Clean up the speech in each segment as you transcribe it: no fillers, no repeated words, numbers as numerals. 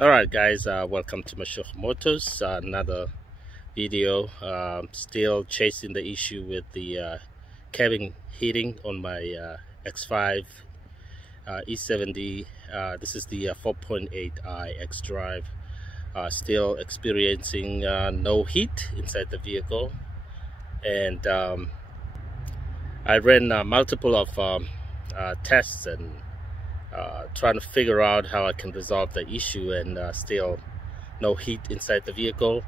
All right, guys, welcome to Mashuk Motors. Another video. Still chasing the issue with the cabin heating on my X5 E70. This is the 4.8i X drive. Still experiencing no heat inside the vehicle, and I ran multiple of tests and trying to figure out how I can resolve the issue, and still no heat inside the vehicle.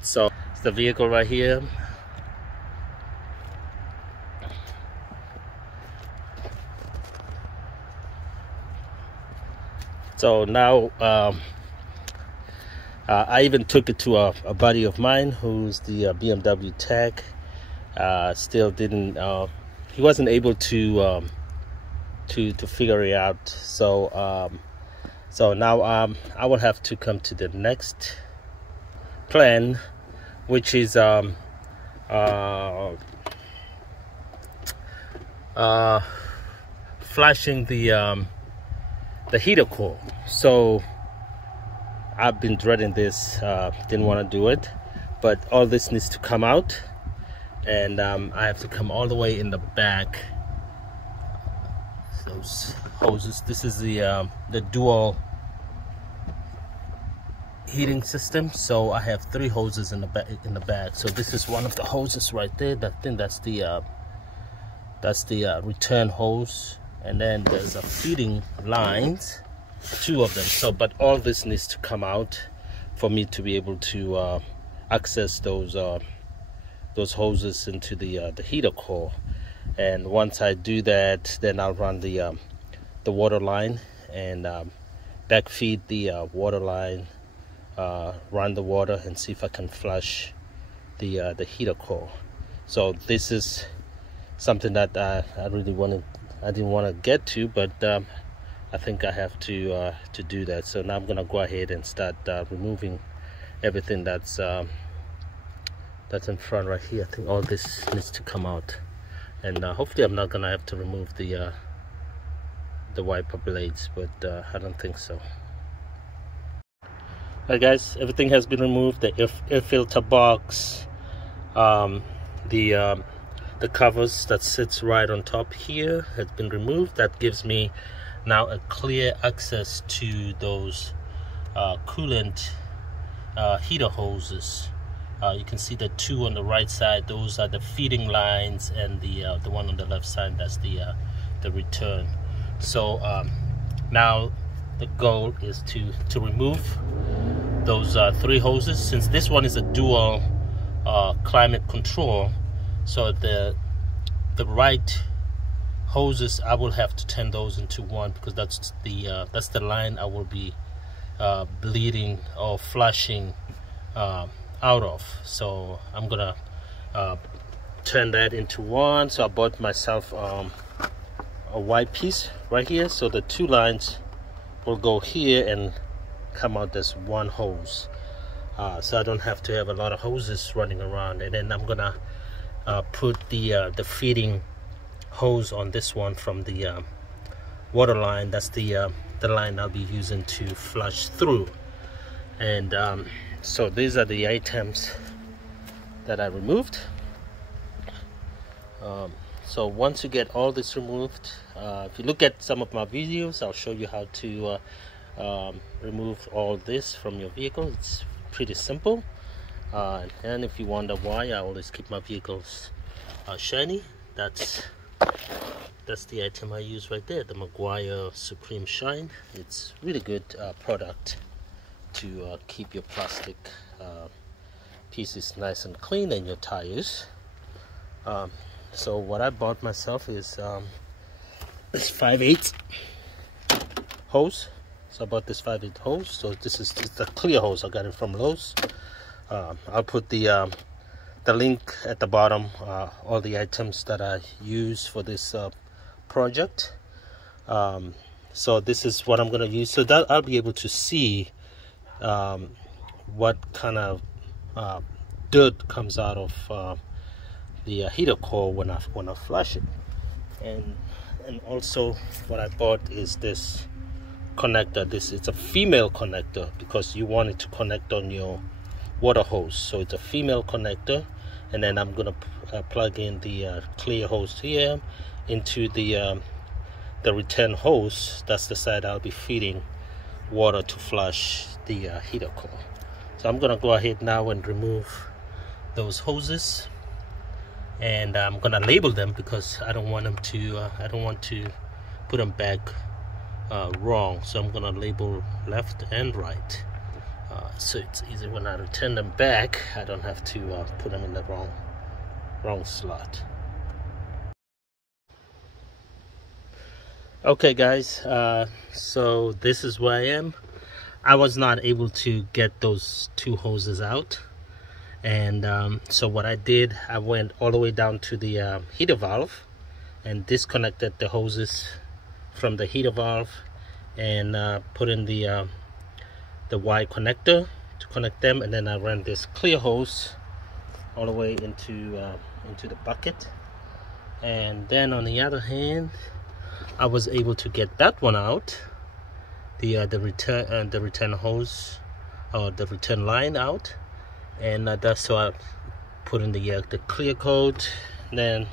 So it's the vehicle right here. So now I even took it to a buddy of mine who's the BMW tech. Still didn't he wasn't able to figure it out. So so now I will have to come to the next plan, which is flashing the heater core. So I've been dreading this, didn't want to do it, but all this needs to come out, and I have to come all the way in the back. Those hoses. This is the dual heating system, so I have 3 hoses in the back. So this is one of the hoses right there. I think that's the return hose, and then there's a feeding lines, 2 of them. So but all this needs to come out for me to be able to access those hoses into the heater core. And once I do that, then I'll run the water line and backfeed the water line, run the water, and see if I can flush the heater core. So this is something that I didn't want to get to, but I think I have to do that. So now I'm gonna go ahead and start removing everything that's in front right here. I think all this needs to come out, and hopefully I'm not gonna have to remove the wiper blades, but I don't think so. Alright guys, everything has been removed. The air filter box, the covers that sits right on top here has been removed. That gives me now a clear access to those coolant heater hoses. You can see the 2 on the right side. Those are the feeding lines, and the one on the left side, that's the return. So now the goal is to remove those 3 hoses, since this one is a dual climate control. So the right hoses, I will have to turn those into one, because that's the line I will be bleeding or flushing out of. So I'm gonna turn that into one. So I bought myself a white piece right here, so the 2 lines will go here and come out as one hose, so I don't have to have a lot of hoses running around. And then I'm gonna put the feeding hose on this one from the water line. That's the line I'll be using to flush through. And so these are the items that I removed. So once you get all this removed, if you look at some of my videos, I'll show you how to remove all this from your vehicle. It's pretty simple. And if you wonder why I always keep my vehicles shiny, that's the item I use right there, the Maguire Supreme Shine. It's really good product to keep your plastic pieces nice and clean, and your tires. So what I bought myself is this 5/8 hose. So I bought this 5/8 hose. So this is the clear hose. I got it from Lowe's. I'll put the link at the bottom, all the items that I use for this project. So this is what I'm gonna use, so that I'll be able to see what kind of dirt comes out of the heater core when I flush it. And also what I bought is this connector. This it's a female connector because you want it to connect on your water hose. So it's a female connector, and then I'm gonna plug in the clear hose here into the return hose. That's the side I'll be feeding water to flush the heater core. So I'm gonna go ahead now and remove those hoses, and I'm gonna label them because I don't want them to I don't want to put them back wrong. So I'm gonna label left and right, so it's easy when I return them back. I don't have to put them in the wrong slot. Okay guys, so this is where I am. I was not able to get those two hoses out, and so what I did, I went all the way down to the heater valve and disconnected the hoses from the heater valve, and put in the Y connector to connect them, and then I ran this clear hose all the way into the bucket. And then on the other hand, I was able to get that one out, the return hose, or the return line out, and that's so I put in the clear coat, then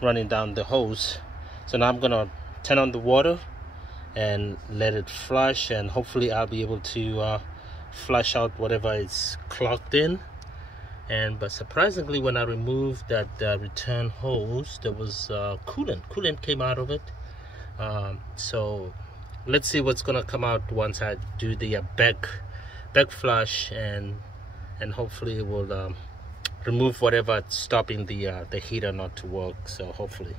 running down the hose. So now I'm gonna turn on the water and let it flush, and hopefully I'll be able to flush out whatever is clogged in. But surprisingly, when I removed that return hose, there was coolant came out of it. So let's see what's gonna come out once I do the back flush, and hopefully it will remove whatever stopping the heater not to work. So hopefully.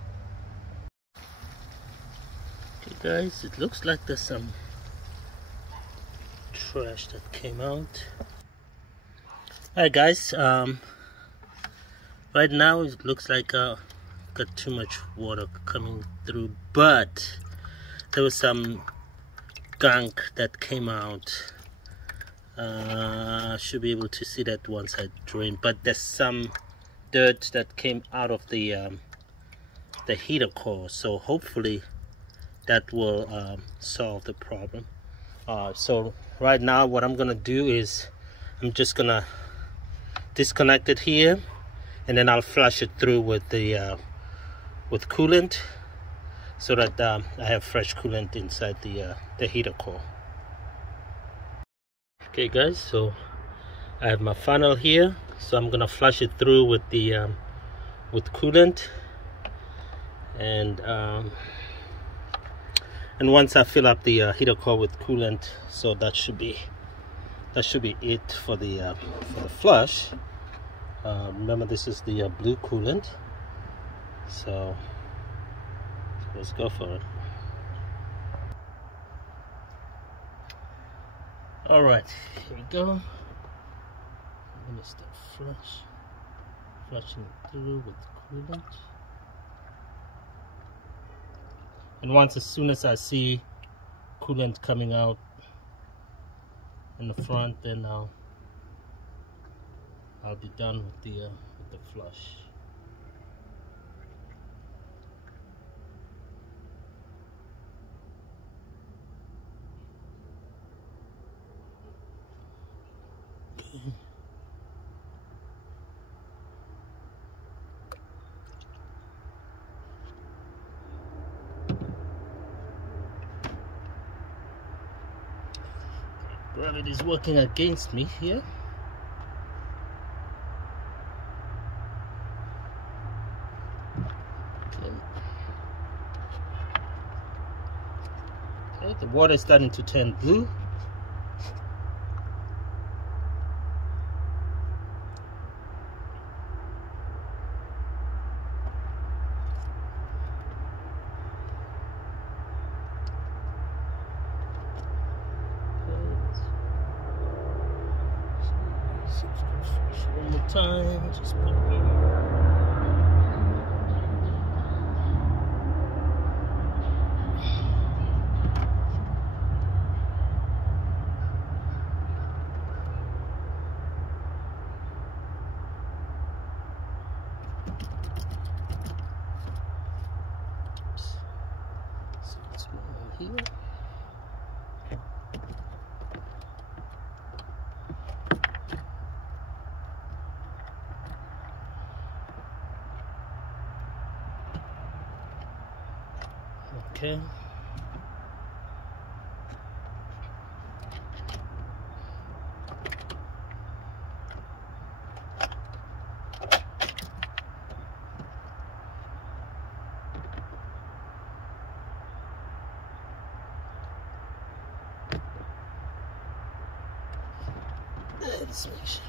Okay guys, it looks like there's some trash that came out. Alright guys, right now it looks like got too much water coming through, but there was some gunk that came out. I should be able to see that once I drain, but there's some dirt that came out of the heater core, so hopefully that will solve the problem. So right now what I'm gonna do is I'm just gonna disconnect it here, and then I'll flush it through with the with coolant, so that I have fresh coolant inside the heater core. Okay guys, so I have my funnel here, so I'm gonna flush it through with the with coolant, and once I fill up the heater core with coolant, so that should be it for the flush. Remember, this is the blue coolant, so let's go for it. All right, here we go. I'm gonna start flushing it through with coolant. And as soon as I see coolant coming out in the front, then I'll be done with the flush. Okay. Gravity is working against me here. Okay, the water is starting to turn blue. One more time, just put it in. So it's more here. Okay. Let's make sure.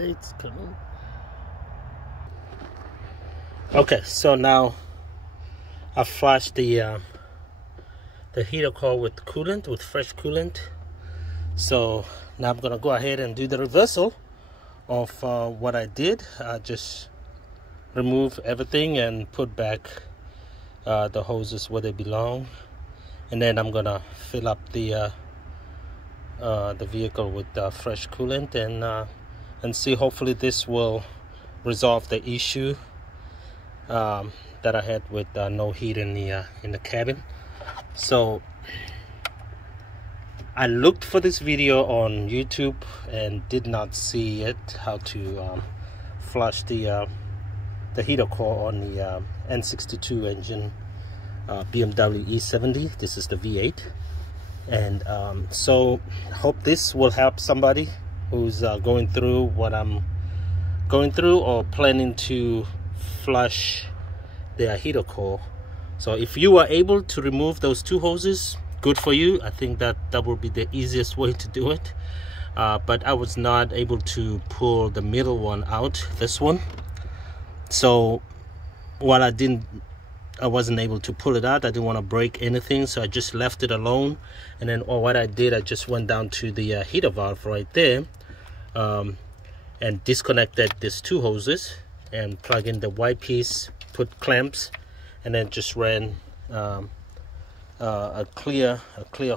It's coming. Okay, so now I flushed the heater coil with coolant, with fresh coolant. So now I'm gonna go ahead and do the reversal of what I did. I just remove everything and put back the hoses where they belong, and then I'm gonna fill up the vehicle with fresh coolant and see, hopefully this will resolve the issue that I had with no heat in the cabin. So I looked for this video on YouTube and did not see it, how to flush the heater coil on the N62 engine, BMW E70. This is the V8, and so hope this will help somebody who's going through what I'm going through, or planning to flush their heater coil. So if you are able to remove those two hoses, good for you. I think that will be the easiest way to do it, but I was not able to pull the middle one out, this one. So while I wasn't able to pull it out, I didn't want to break anything, so I just left it alone. And then what I did, I just went down to the heater valve right there, and disconnected these two hoses and plug in the white piece, put clamps, and then just ran a clear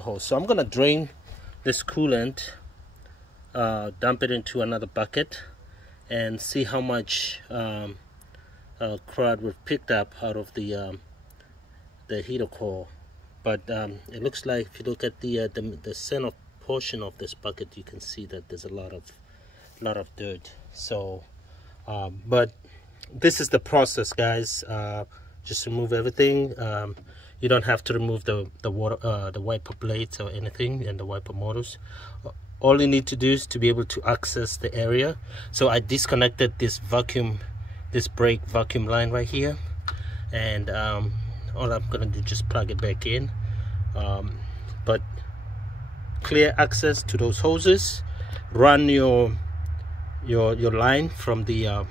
hose. So I'm gonna drain this coolant, dump it into another bucket, and see how much crud we've picked up out of the heater coil. But it looks like, if you look at the center portion of this bucket, you can see that there's a lot of dirt. So but this is the process, guys. Just remove everything. You don't have to remove the wiper blades or anything, and the wiper motors. All you need to do is to be able to access the area. So I disconnected this brake vacuum line right here, and all I'm gonna do is just plug it back in. But clear access to those hoses. Run your line from the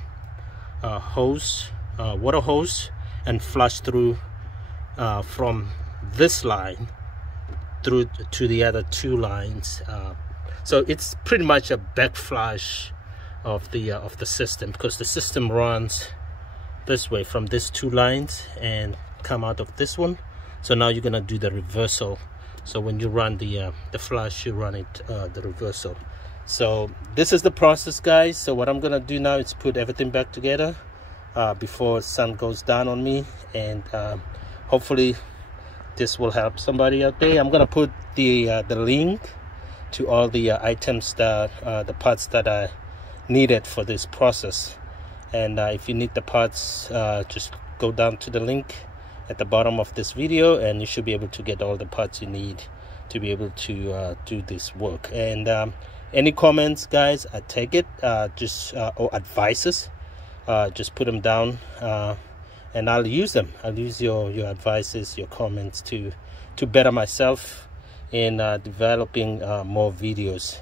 water hose, and flush through from this line through to the other two lines. So it's pretty much a backflush of the system, because the system runs this way from these two lines and come out of this one. So now you're gonna do the reversal. So when you run the flush, you run it the reversal. So this is the process, guys. So what I'm gonna do now is put everything back together before sun goes down on me, and hopefully this will help somebody out there. I'm gonna put the link to all the items, the parts that I needed for this process. And if you need the parts, just go down to the link at the bottom of this video, and you should be able to get all the parts you need to be able to do this work. And any comments, guys, I take it, or advices, just put them down, and I'll use them. I'll use your advices, your comments to better myself in developing more videos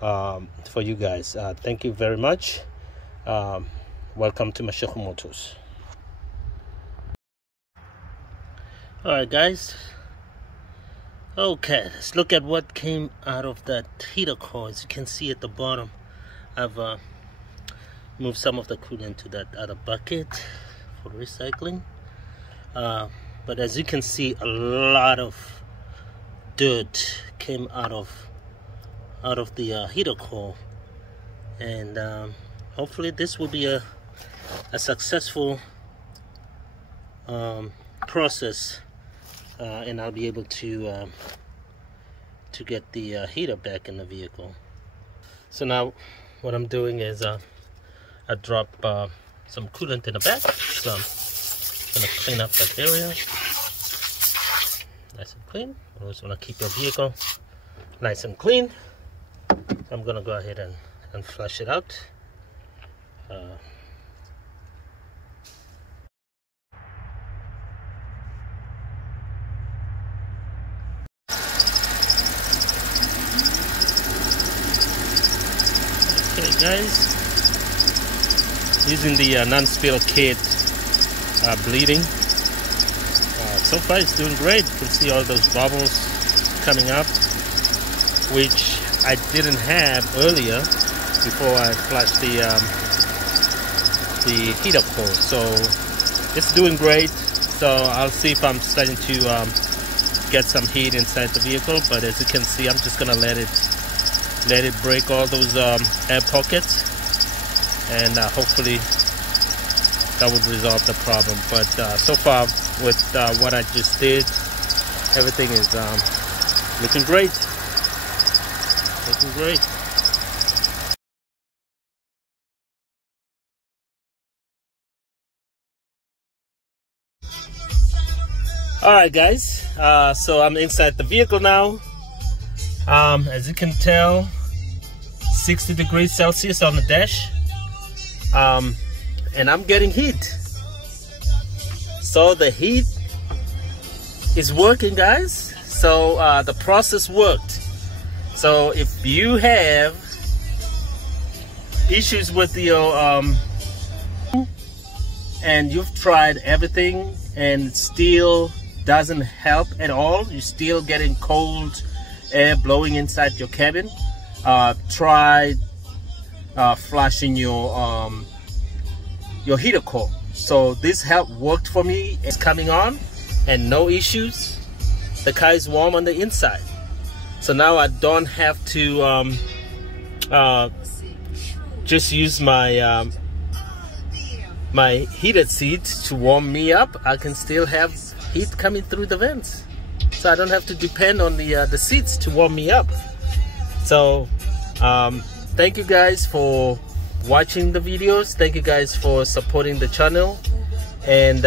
for you guys. Thank you very much. Welcome to Mashego Motors. Alright, guys, okay, let's look at what came out of that heater coil. As you can see at the bottom, I've moved some of the coolant to that other bucket for recycling, but as you can see, a lot of dirt came out of the heater coil, and hopefully this will be a a successful process, and I'll be able to get the heater back in the vehicle. So now what I'm doing is I drop some coolant in the back, so I'm gonna clean up that area nice and clean. You always want to keep your vehicle nice and clean. So I'm gonna go ahead and flush it out. Okay guys, using the non-spill kit bleeding. So far it's doing great. You can see all those bubbles coming up, which I didn't have earlier before I flushed the heater core. So it's doing great. So I'll see if I'm starting to get some heat inside the vehicle, but as you can see, I'm just gonna let it break all those air pockets, and hopefully that would resolve the problem. But so far with what I just did, everything is looking great. Looking great. Alright guys, so I'm inside the vehicle now. As you can tell, 60 degrees Celsius on the dash, and I'm getting heat. So the heat is working guys. So the process worked. So if you have issues with your and you've tried everything and still doesn't help at all, you're still getting cold air blowing inside your cabin, try flushing your heater core. So this help worked for me. It's coming on and no issues. The car is warm on the inside. So now I don't have to just use my my heated seat to warm me up. I can still have heat coming through the vents, so I don't have to depend on the seats to warm me up. So thank you guys for watching the videos. Thank you guys for supporting the channel, and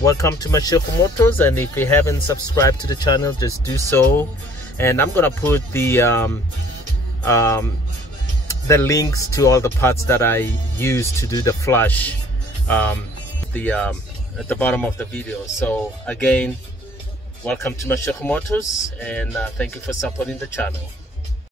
welcome to Mashego Motors. And if you haven't subscribed to the channel, just do so. And I'm gonna put the links to all the parts that I use to do the flush at the bottom of the video. So again, welcome to Mashego Motors, and thank you for supporting the channel.